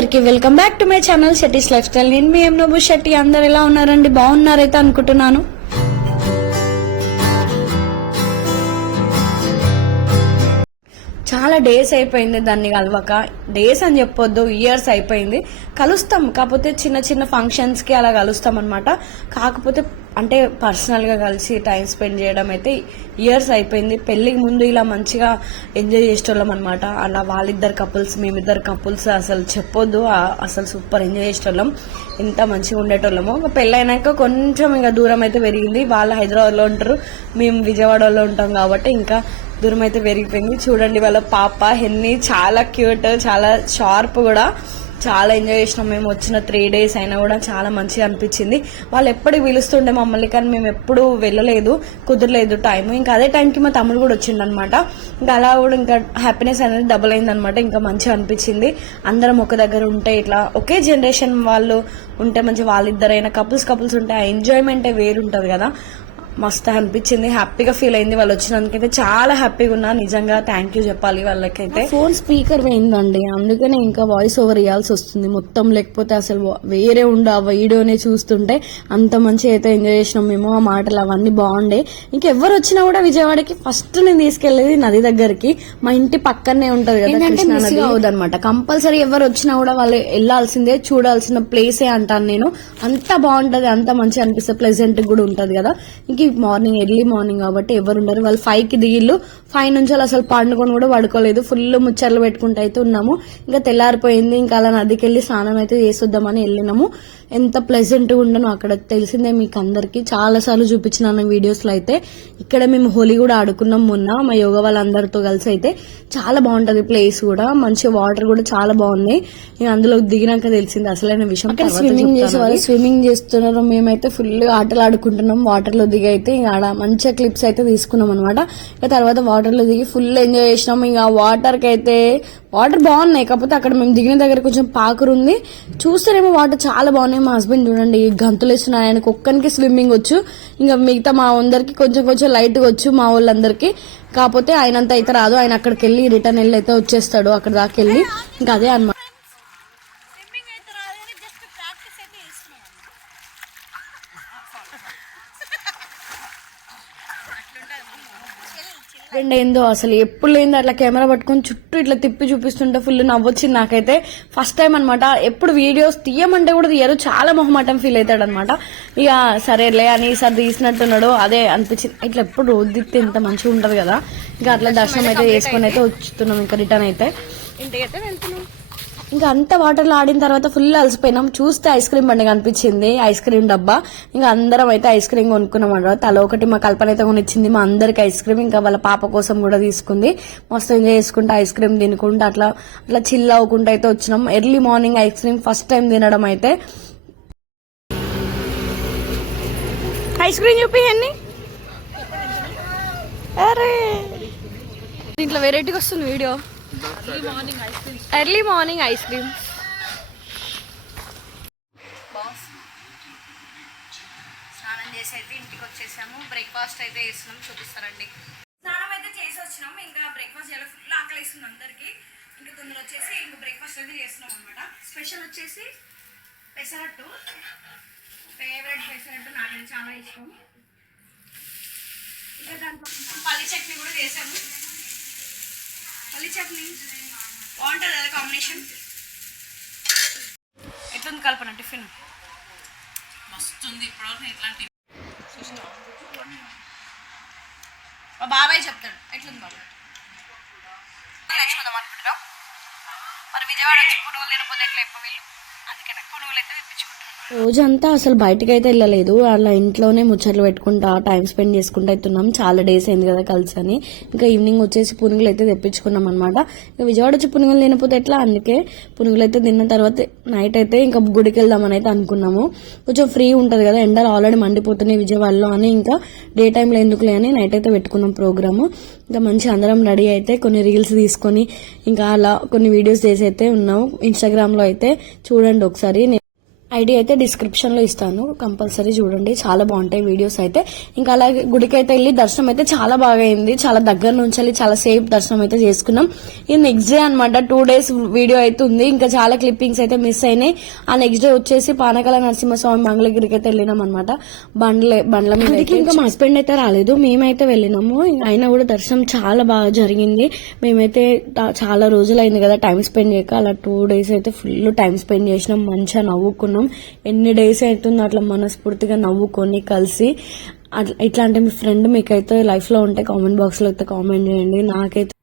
అందరికి welcome back to my channel Shetty's lifestyle. నేను మీ ఎంనోబు షెట్టి. అందరు ఎలా ఉన్నారండి? బాగున్నారైతే అనుకుంటున్నాను. చాలా డేస్ అయిపోయింది దాన్ని కలవక. డేస్ అని చెప్పొద్దు ఇయర్స్ అయిపోయింది. కలుస్తాం కాకపోతే చిన్న చిన్న ఫంక్షన్స్కి అలా కలుస్తాం అనమాట కాకపోతే అంటే పర్సనల్గా కలిసి టైం స్పెండ్ చేయడం అయితే ఇయర్స్ అయిపోయింది. పెళ్ళికి ముందు ఇలా మంచిగా ఎంజాయ్ చేసేటోళ్ళం అనమాట అలా వాళ్ళిద్దరు కపుల్స్ మేమిద్దరు కపుల్స్ అసలు చెప్పొద్దు. అసలు సూపర్ ఎంజాయ్ చేసేటోళ్ళం. ఎంత మంచిగా ఉండేటోళ్ళము. ఇంకా పెళ్ళైనాక కొంచెం ఇంకా దూరం అయితే పెరిగింది. వాళ్ళు హైదరాబాద్లో ఉంటారు. మేము విజయవాడలో ఉంటాం కాబట్టి ఇంకా దూరం అయితే పెరిగిపోయింది. చూడండి వాళ్ళ పాప హెన్ని చాలా క్యూట్ చాలా షార్ప్ కూడా. చాలా ఎంజాయ్ చేసినాం మేము వచ్చిన త్రీ డేస్ అయినా కూడా చాలా మంచిగా అనిపించింది. వాళ్ళు ఎప్పటికి పిలుస్తుండే మమ్మల్ని కానీ మేము ఎప్పుడు వెళ్ళలేదు కుదరలేదు టైం ఇంకా అదే టైంకి మా తమ్ముడు కూడా వచ్చిండు అనమాట ఇంకా అలా కూడా ఇంకా హ్యాపీనెస్ అనేది డబుల్ అయిందనమాట. ఇంకా మంచిగా అనిపించింది. అందరం ఒక దగ్గర ఉంటే ఇట్లా ఒకే జనరేషన్ వాళ్ళు ఉంటే మంచి వాళ్ళిద్దరైనా కపుల్స్ కపుల్స్ ఉంటే ఆ ఎంజాయ్మెంటే వేరుంటది కదా. మస్తు అనిపించింది. హ్యాపీగా ఫీల్ అయింది వాళ్ళు వచ్చినందుకైతే. చాలా హ్యాపీగా ఉన్నా. నిజంగా థ్యాంక్ యూ చెప్పాలి వాళ్ళకైతే. ఫోన్ స్పీకర్ పోయిందండి. అందుకనే ఇంకా వాయిస్ ఓవర్ ఇవ్వాల్సి వస్తుంది. మొత్తం లేకపోతే అసలు వేరే ఉండు ఆ వీడియోనే చూస్తుంటే అంత మంచి అయితే ఎంజాయ్ చేసినాం మేము. ఆ మాటలు అవన్నీ బాగుండే. ఇంకెవ్వరు వచ్చినా కూడా విజయవాడకి ఫస్ట్ నేను తీసుకెళ్ళేది నది దగ్గరికి. మా ఇంటి పక్కనే ఉంటది కదా కృష్ణా నది. అనమాట కంపల్సరీ ఎవరు వచ్చినా కూడా వాళ్ళు వెళ్ళాల్సిందే చూడాల్సిన ప్లేసే అంటాను నేను. అంత బాగుంటది అంత మంచి అనిపిస్తుంది ప్లెజెంట్ కూడా ఉంటది కదా. ఇంక మార్నింగ్ ఎర్లీ మార్నింగ్ కాబట్టి ఎవరు ఉండరు వాళ్ళు ఫైవ్కి దిగిళ్ళు ఫైవ్ నుంచి వాళ్ళు అసలు పండుకొని కూడా పడుకోలేదు. ఫుల్ ముచ్చర్లు పెట్టుకుంటూ అయితే ఉన్నాము. ఇంకా తెల్లారిపోయింది. ఇంకా అలా నదికి వెళ్ళి స్నానం అయితే చేసొద్దామని వెళ్ళినాము. ఎంత ప్లెజెంట్ ఉండను అక్కడ తెలిసిందే మీకు అందరికి చాలా సార్లు చూపించిన వీడియోస్లో అయితే. ఇక్కడ మేము హోలీ కూడా ఆడుకున్నాం మొన్న మా యోగా వాళ్ళందరితో కలిసి అయితే. చాలా బాగుంటది ప్లేస్ కూడా. మంచి వాటర్ కూడా చాలా బాగున్నాయి అందులో దిగినాక తెలిసింది అసలైన విషయం. స్విమ్మింగ్ చేసే వాళ్ళు స్విమ్మింగ్ చేస్తున్నారు. మేమైతే ఫుల్ ఆటలు ఆడుకుంటున్నాం. వాటర్లో దిగి అయితే ఇంకా ఆడ మంచిగా క్లిప్స్ అయితే తీసుకున్నాం అనమాట ఇక తర్వాత వాటర్లో దిగి ఫుల్ ఎంజాయ్ చేసినాం. ఇంకా వాటర్కి అయితే వాటర్ బాగున్నాయి. కాకపోతే అక్కడ మేము దిగిన దగ్గర కొంచెం పాకరు ఉంది. చూస్తేనేమో వాటర్ చాలా బాగున్నాయి. మా హస్బెండ్ చూడండి గంతులు వేస్తున్నాయి ఆయనకు ఒక్కరికి స్విమ్మింగ్ వచ్చు. ఇంకా మిగతా మా అందరికి కొంచెం కొంచెం లైట్గా వచ్చు మా వాళ్ళందరికీ. కాకపోతే ఆయనంత అయితే రాదు. ఆయన అక్కడికి వెళ్ళి రిటర్న్ వెళ్ళి అయితే వచ్చేస్తాడు. అక్కడ దాకా వెళ్ళి. ఇంకా అదే అన్నమాట. అండ్ ఏందో అసలు ఎప్పుడు లేదో అట్లా కెమెరా పట్టుకొని చుట్టూ ఇట్లా తిప్పి చూపిస్తుంటే ఫుల్ నవ్వొచ్చింది నాకైతే. ఫస్ట్ టైం అనమాట ఎప్పుడు వీడియోస్ తీయమంటే కూడా తీయరు. చాలా మొహమాటం ఫీల్ అవుతాడు అనమాట ఇక సరేలే అని ఈసారి తీసినట్టున్నాడు. అదే అనిపించింది. ఇట్లా ఎప్పుడు రోజు తిప్పితే ఇంత మంచిగా ఉంటుంది కదా. ఇంకా అట్లా దర్శనం అయితే చేసుకొని అయితే వచ్చుతున్నాం ఇంకా రిటర్న్ అయితే. ఇంటికైతే వెళ్తున్నాం. ఇంకా అంత వాటర్లో ఆడిన తర్వాత ఫుల్ అలసిపోయినాం. చూస్తే ఐస్ క్రీమ్ బండి కనిపించింది. ఐస్ క్రీమ్ డబ్బా. ఇంకా అందరం అయితే ఐస్ క్రీమ్ కొనుక్కున్నాం అనమాట తల ఒకటి మా కల్పన అయితే కొనిచ్చింది. మా అందరికి ఐస్ క్రీమ్ ఇంకా వాళ్ళ పాప కోసం కూడా తీసుకుంది. మస్తు ఎంజాయ్ చేసుకుంటూ ఐస్ క్రీమ్ తినుకుంటూ అట్లా అట్లా చిల్ అవ్వకుండా అయితే వచ్చినాం. Early morning ice cream first time తినడం అయితే. ఐస్ క్రీమ్ చూపి అన్ని. అరే. దీంట్లో వెరైటీగా వస్తుంది video. Early morning ice cream స్నానం చేసి అయితే ఇంటికి వచ్చేసాము. బ్రేక్ఫాస్ట్ అయితే చేస్తున్నాం చూపిస్తారండి. స్నానం అయితే చేసి వచ్చినాం. ఇంకా బ్రేక్ఫాస్ట్ చేయాలి. ఫుల్ ఆకలి వేస్తుంది అందరికి. ఇంకా తొందర వచ్చేసి ఇంకా బ్రేక్ఫాస్ట్ అయితే చేస్తున్నాం అనమాట స్పెషల్ వచ్చేసి పెసరట్టు. ఫేవరెట్ పెసరట్టు నాకు చాలా ఇష్టం. ఇంకా దాంట్లో పల్లి చట్నీ కూడా చేసాము పల్లి చట్నీ. బాగుంటుంది కదా కాంబినేషన్? ఎట్లుంది కల్పన టిఫిన్? మస్తుంది ఇప్పటివరకు నేను ఇట్లాంటి మా బాబాయ్ చెప్తాడు ఎట్లుంది బాబాయ్? తెచ్చుకుందాం అనుకుంటున్నాం మరి విజయవాడ వచ్చి పునుగులు తినకపోతే ఎట్లా? ఎక్కువ వీళ్ళు. అందుకనే పునుగులు అయితే తెప్పించుకుంటాం రోజంతా అసలు బయటకి అయితే వెళ్ళలేదు. అలా ఇంట్లోనే ముచ్చట్లు పెట్టుకుంటా టైం స్పెండ్ చేసుకుంటా అవుతున్నాం చాలా డేస్ అయింది కదా కలిసి అని. ఇంకా ఈవినింగ్ వచ్చేసి పునుగులు అయితే తెప్పించుకున్నాం అనమాట ఇంకా విజయవాడ వచ్చి పునుగులు తినకపోతే ఎట్లా? అందుకే పునుగులు అయితే తిన్న తర్వాత నైట్ అయితే ఇంకా గుడికి వెళ్దామని అయితే అనుకున్నాము. కొంచెం ఫ్రీ ఉంటుంది కదా. ఎండలు ఆల్రెడీ మండిపోతున్నాయి విజయవాడలో అని. ఇంకా డే టైంలో ఎందుకులే అని నైట్ అయితే పెట్టుకున్నాం ప్రోగ్రామ్ ఇంకా మంచి అందరం రెడీ అయితే కొన్ని రీల్స్ తీసుకొని ఇంకా అలా కొన్ని వీడియోస్ చేసి అయితే ఉన్నాం. ఇన్స్టాగ్రామ్లో అయితే చూడండి ఒకసారి. ఐడి అయితే డిస్క్రిప్షన్లో ఇస్తాను. కంపల్సరీ చూడండి. చాలా బాగుంటాయి వీడియోస్ అయితే. ఇంకా అలాగే గుడికి అయితే వెళ్ళి దర్శనం అయితే చాలా బాగా అయింది. చాలా దగ్గర నుంచి వెళ్ళి చాలా సేఫ్ దర్శనం అయితే చేసుకున్నాం. ఈ నెక్స్ట్ డే అనమాట టూ డేస్ వీడియో అయితే ఉంది. ఇంకా చాలా క్లిప్పింగ్స్ అయితే మిస్ అయినాయి. ఆ నెక్స్ట్ డే వచ్చేసి పానకాల నరసింహస్వామి మంగళగిరికి అయితే వెళ్ళినాం అనమాట బండ్ల బండ్ల మీద. ఇంకా మా హస్బెండ్ అయితే రాలేదు. మేమైతే వెళ్ళినాము. అయినా కూడా దర్శనం చాలా బాగా జరిగింది. మేమైతే చాలా రోజులు అయింది కదా టైం స్పెండ్ చేయక. అలా టూ డేస్ అయితే ఫుల్ టైం స్పెండ్ చేసినాం. మంచిగా నవ్వుకున్నాం. ఎన్ని డేస్ అవుతుంది అట్లా మనస్ఫూర్తిగా నవ్వుకొని కలిసి అట్లా ఇట్లాంటి మీ ఫ్రెండ్ మీకైతే లైఫ్లో ఉంటే కామెంట్ బాక్స్లో అయితే కామెంట్ చేయండి. నాకైతే